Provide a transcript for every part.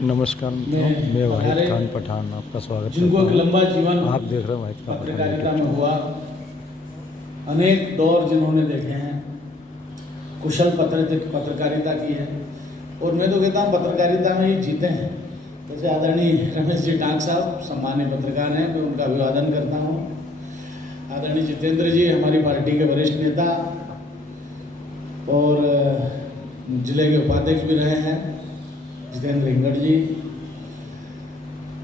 नमस्कार मित्रों, मैं वाहिद खान पठान आपका स्वागत जिनको करता एक हूं। लंबा जीवन आप देख रहे हैं वाहिद खान पत्रकारिता पठान। में हुआ, अनेक दौर जिन्होंने देखे हैं, कुशल पत्रकारिता की है और मैं तो कहता हूँ पत्रकारिता में ही जीते हैं। जैसे आदरणीय रमेश जी डांग साहब सम्मान्य पत्रकार हैं, मैं उनका अभिवादन करता हूँ। आदरणीय जितेंद्र जी हमारी पार्टी के वरिष्ठ नेता और जिले के उपाध्यक्ष भी रहे हैं, जितेंद्र हिंगड़ जी,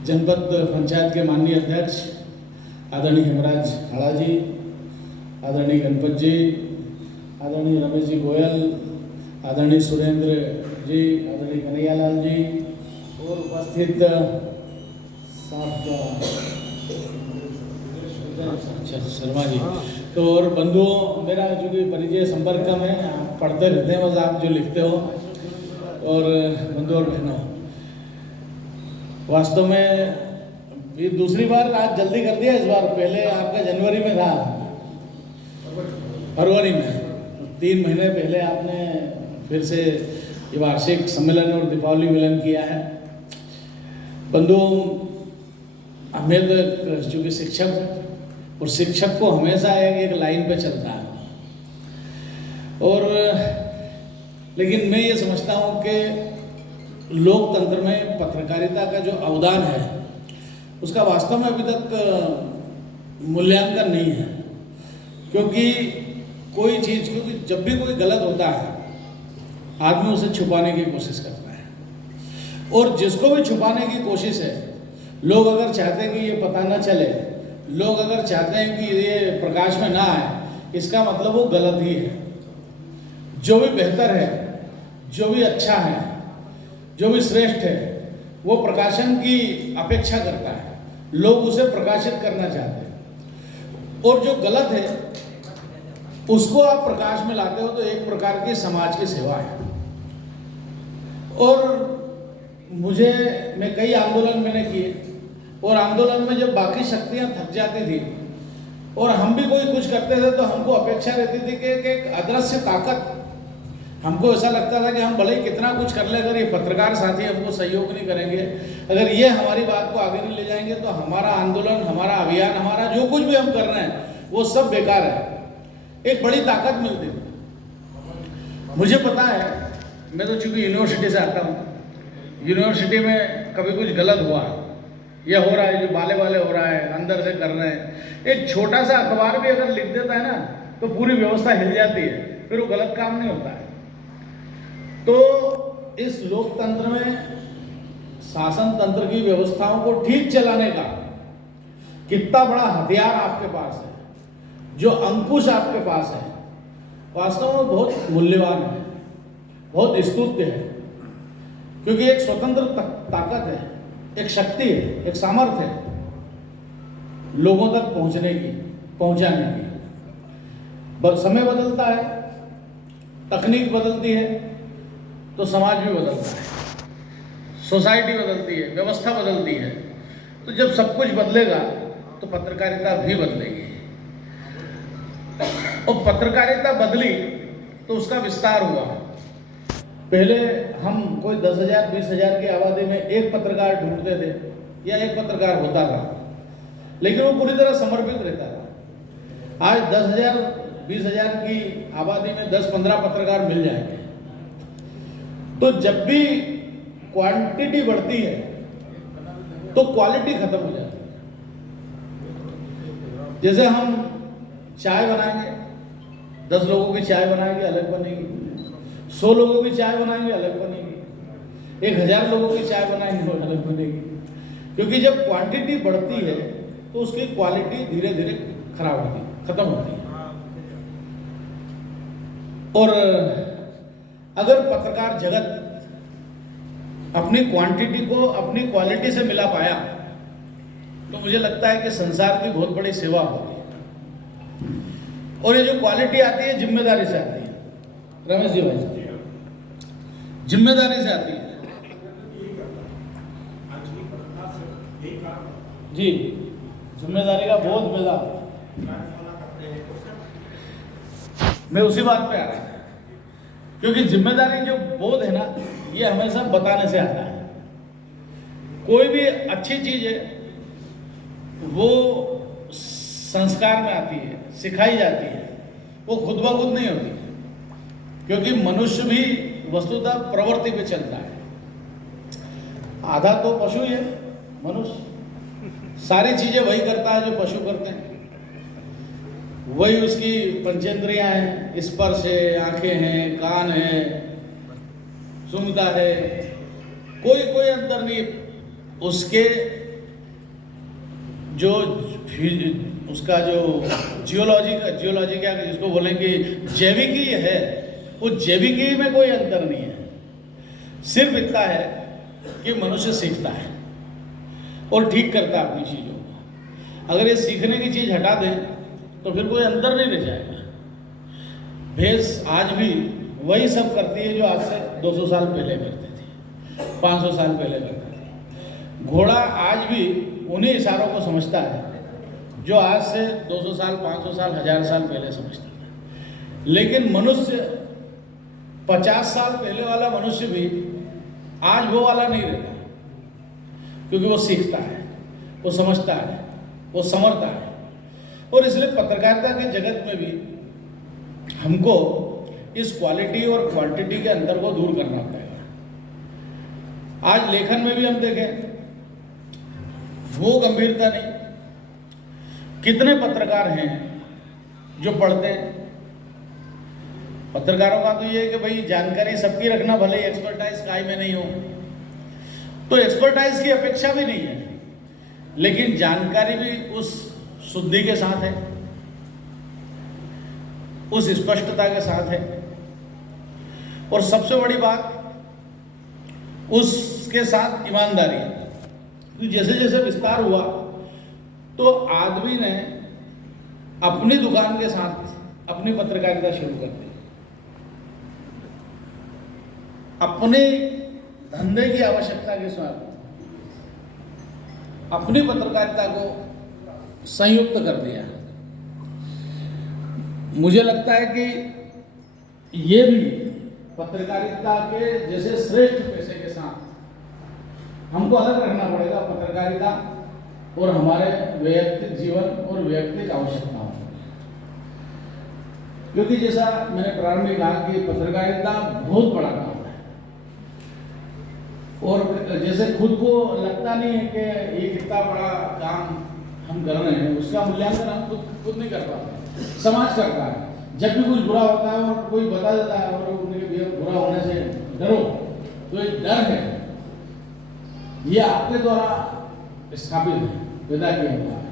जनपद पंचायत के माननीय अध्यक्ष आदरणीय हेमराज हाड़ा जी, आदरणीय गणपत जी, आदरणीय रमेश जी गोयल, आदरणीय सुरेंद्र जी, आदरणीय कन्हैयालाल जी और उपस्थित शर्मा जी। तो और बंधुओं, मेरा जो कि परिचय संपर्क कम है, आप पढ़ते रहते हैं बस आप जो लिखते हो। और बंधु और बहनों, वास्तव में ये दूसरी बार आज जल्दी कर दिया। इस बार पहले आपका जनवरी में था, फरवरी में 3 महीने पहले आपने फिर से ये वार्षिक सम्मेलन और दीपावली मिलन किया है। बंधुओं, हमें तो चूँकि शिक्षक और शिक्षक को हमेशा एक लाइन पे चलता है और लेकिन मैं ये समझता हूँ कि लोकतंत्र में पत्रकारिता का जो अवदान है उसका वास्तव में अभी तक मूल्यांकन नहीं है। क्योंकि कोई चीज़, क्योंकि जब भी कोई गलत होता है आदमी उसे छुपाने की कोशिश करता है और जिसको भी छुपाने की कोशिश है, लोग अगर चाहते हैं कि ये पता न चले, लोग अगर चाहते हैं कि ये प्रकाश में ना आए, इसका मतलब वो गलत ही है। जो भी बेहतर है, जो भी अच्छा है, जो भी श्रेष्ठ है, वो प्रकाशन की अपेक्षा करता है, लोग उसे प्रकाशित करना चाहते हैं। और जो गलत है उसको आप प्रकाश में लाते हो तो एक प्रकार की समाज की सेवा है। और मैं कई आंदोलन मैंने किए और आंदोलन में जब बाकी शक्तियां थक जाती थी और हम भी कोई कुछ करते थे तो हमको अपेक्षा रहती थी कि एक अदृश्य ताकत, हमको ऐसा लगता था कि हम भले ही कितना कुछ कर ले, अगर ये पत्रकार साथी हमको सहयोग नहीं करेंगे, अगर ये हमारी बात को आगे नहीं ले जाएंगे तो हमारा आंदोलन, हमारा अभियान, हमारा जो कुछ भी हम कर रहे हैं वो सब बेकार है। एक बड़ी ताकत मिलती थी। मुझे पता है, मैं तो चूंकि यूनिवर्सिटी से आता हूँ, यूनिवर्सिटी में कभी कुछ गलत हुआ, यह हो रहा है, जो बाले वाले हो रहा है, अंदर से कर रहे हैं, एक छोटा सा अखबार भी अगर लिख देता है ना तो पूरी व्यवस्था हिल जाती है, फिर वो गलत काम नहीं होता है। तो इस लोकतंत्र में शासन तंत्र की व्यवस्थाओं को ठीक चलाने का कितना बड़ा हथियार आपके पास है, जो अंकुश आपके पास है, वास्तव में बहुत मूल्यवान है, बहुत स्तुत्य है। क्योंकि एक स्वतंत्र ताकत है, एक शक्ति है, एक सामर्थ्य है लोगों तक पहुंचाने की। समय बदलता है, तकनीक बदलती है तो समाज भी बदलता है, सोसाइटी बदलती है, व्यवस्था बदलती है। तो जब सब कुछ बदलेगा तो पत्रकारिता भी बदलेगी और पत्रकारिता बदली तो उसका विस्तार हुआ। पहले हम कोई 10,000 20,000 की आबादी में एक पत्रकार ढूंढते थे या एक पत्रकार होता था, लेकिन वो पूरी तरह समर्पित रहता था। आज 10,000 20,000 की आबादी में 10-15 पत्रकार मिल जाएंगे। तो जब भी क्वांटिटी बढ़ती है तो क्वालिटी खत्म हो जाती है। जैसे हम चाय बनाएंगे, 10 लोगों की चाय बनाएंगे, अलग बनेगी। 100 लोगों की चाय बनाएंगे, अलग बनेगी। 1000 लोगों की चाय बनाएंगे, अलग बनेगी। क्योंकि जब क्वांटिटी बढ़ती है तो उसकी क्वालिटी धीरे धीरे खराब होती है, खत्म होती है। और अगर पत्रकार जगत अपनी क्वांटिटी को अपनी क्वालिटी से मिला पाया तो मुझे लगता है कि संसार की बहुत बड़ी सेवा होगी। और ये जो क्वालिटी आती है जिम्मेदारी से आती है। रमेश जी भाई, जिम्मेदारी से आती है जी, जिम्मेदारी का बोध पैदा। मैं उसी बात पे आ रहा हूं, क्योंकि जिम्मेदारी जो बोध है ना, ये हमेशा बताने से आता है। कोई भी अच्छी चीज़ है वो संस्कार में आती है, सिखाई जाती है, वो खुद ब खुद नहीं होती, क्योंकि मनुष्य भी वस्तुतः प्रवृत्ति पे चलता है। आधा तो पशु ही है मनुष्य, सारी चीजें वही करता है जो पशु करते हैं, वही उसकी पंचेंद्रियां हैं, स्पर्श है, आंखें हैं, कान है, सूंघता है, कोई अंतर नहीं। उसके जो उसका जो जियोलॉजी क्या जिसको बोलेंगे जैविकी है, वो जैविकी में कोई अंतर नहीं है। सिर्फ इतना है कि मनुष्य सीखता है और ठीक करता है अपनी चीज़ों को। अगर ये सीखने की चीज़ हटा दें तो फिर कोई अंतर नहीं रह जाएगा। भैंस आज भी वही सब करती है जो आज से 200 साल पहले करती थी, 500 साल पहले करती थी। घोड़ा आज भी उन्हीं इशारों को समझता है जो आज से 200 साल, 500 साल, 1000 साल पहले समझता था। लेकिन मनुष्य 50 साल पहले वाला मनुष्य भी आज वो वाला नहीं रहता, क्योंकि वो सीखता है, वो समझता है, वो समझता है। और इसलिए पत्रकारिता के जगत में भी हमको इस क्वालिटी और क्वांटिटी के अंतर को दूर करना पड़ेगा। आज लेखन में भी हम देखें वो गंभीरता नहीं। कितने पत्रकार हैं जो पढ़ते हैं? पत्रकारों का तो ये है कि भाई जानकारी सबकी रखना, भले एक्सपर्टाइज काय में नहीं हो, तो एक्सपर्टाइज की अपेक्षा भी नहीं है, लेकिन जानकारी भी उस शुद्धि के साथ है, उस स्पष्टता के साथ है, और सबसे बड़ी बात उसके साथ ईमानदारी है। तो जैसे जैसे विस्तार हुआ तो आदमी ने अपनी दुकान के साथ अपनी पत्रकारिता शुरू कर दी, अपने धंधे की आवश्यकता के साथ अपनी पत्रकारिता को संयुक्त कर दिया। मुझे लगता है कि ये भी पत्रकारिता के जैसे श्रेष्ठ पेशे के साथ हमको अलग रखना पड़ेगा, पत्रकारिता और हमारे वैयक्तिक जीवन और वैयक्तिक आवश्यकताओं। क्योंकि जैसा मैंने प्रारंभ में कहा कि पत्रकारिता बहुत बड़ा काम है, और जैसे खुद को लगता नहीं है कि ये कितना बड़ा काम हम कर रहे हैं, उसका मूल्यांकन हम खुद नहीं कर पाते, समाज करता है। जब भी कुछ बुरा होता है और कोई बता देता है और उनके बुरा होने से डरो, तो एक डर है, ये आपके द्वारा स्थापित है, पैदा किया हुआ है,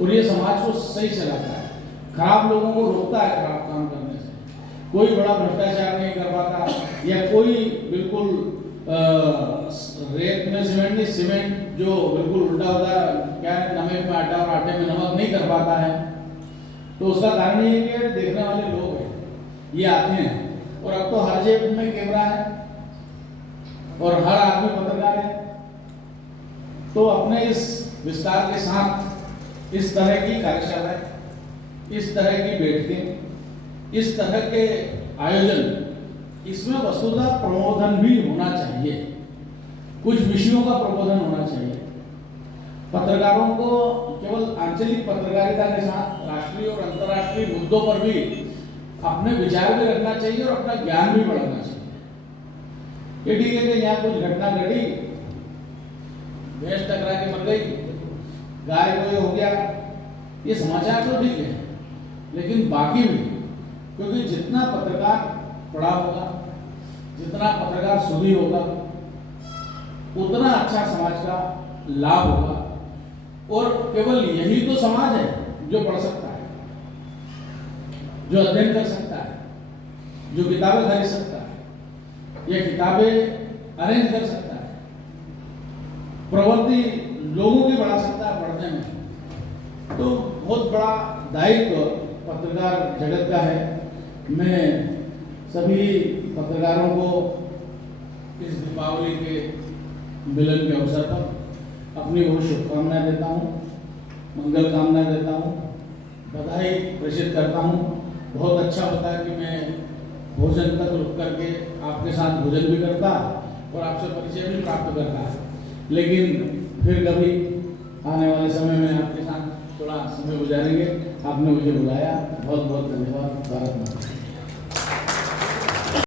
और ये समाज को सही चलाता है, खराब लोगों को रोकता है खराब काम करने से। कोई बड़ा भ्रष्टाचार नहीं कर पाता, या कोई बिल्कुल रेत में सीमेंट नहीं, सीमेंट जो बिल्कुल उल्टा होता है, क्या नमक में आटा और आटे में नमक नहीं कर पाता है। तो उसका कारण ये है कि देखने वाले लोग हैं, ये आते हैं, और अब तो हर जेब में कैमरा है और हर आदमी पत्रकार है। तो अपने इस विस्तार के साथ इस तरह की कार्यशालाएं, इस तरह की बैठकें, इस तरह के आयोजन, इसमें वस्तुतः प्रबोधन भी होना चाहिए, कुछ विषयों का प्रबोधन होना चाहिए। पत्रकारों को केवल आंचलिक पत्रकारिता के साथ राष्ट्रीय और अंतर्राष्ट्रीय मुद्दों पर भी अपने विचार भी रखना चाहिए और अपना ज्ञान भी बढ़ाना चाहिए। ये ठीक है कि यहाँ कुछ घटना घटी, भैंस टकरा के मर गई, गाय कोई हो गया, ये समाचार तो ठीक है, लेकिन बाकी भी, क्योंकि जितना पत्रकार पढ़ा होगा, जितना पत्रकार सुधी होगा, उतना अच्छा समाज का लाभ होगा। और केवल यही तो समाज है जो पढ़ सकता है, जो अध्ययन कर सकता है, जो किताबें खरीद सकता है, या किताबें अरेंज कर सकता है, प्रवृत्ति लोगों की बढ़ा सकता है पढ़ने में। तो बहुत बड़ा दायित्व पत्रकार जगत का है। मैं सभी पत्रकारों को इस दीपावली के मिलन के अवसर पर अपनी बहुत शुभकामनाएं देता हूँ, मंगल कामनाएं देता हूँ, बधाई प्रेषित करता हूँ। बहुत अच्छा होता है कि मैं भोजन तक रुक करके आपके साथ भोजन भी करता और आपसे परिचय भी प्राप्त करता है। लेकिन फिर कभी आने वाले समय में आपके साथ थोड़ा समय गुजारेंगे। आपने मुझे बुलाया, बहुत बहुत धन्यवाद। भारत माता।